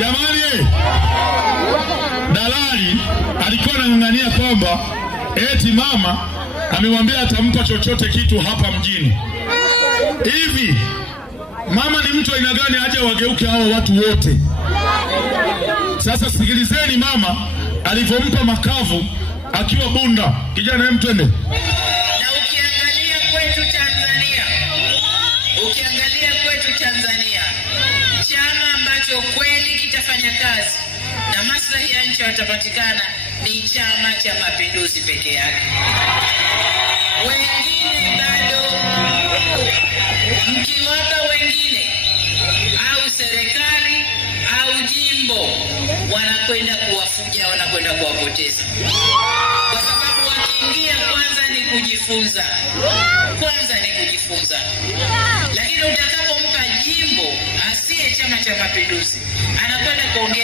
Jamani, dalali alikuwa anang'ang'ania kwamba eti mama amemwambia atampa chochote kitu hapa mjini. Hivi mama ni mtu aina gani aje wageuke hao watu wote? Sasa sikilizeni mama alivyompa makavu akiwa Bunda. Kijana wewe mtende. Na ukiangalia kwetu Tanzania, chama ambacho kweli kitafanya kazi na maslahi ya nchi yatapatikana ni Chama cha Mapinduzi peke yake. Wengine bado mkiwapa wengine au serikali au jimbo, wanakwenda kuwafuja, wanakwenda kuwapoteza. Kwa sababu wakiingia kwanza ni kujifunza. Lakini utakapompa jimbo asiye Chama cha Mapinduzi, anakwenda kuongea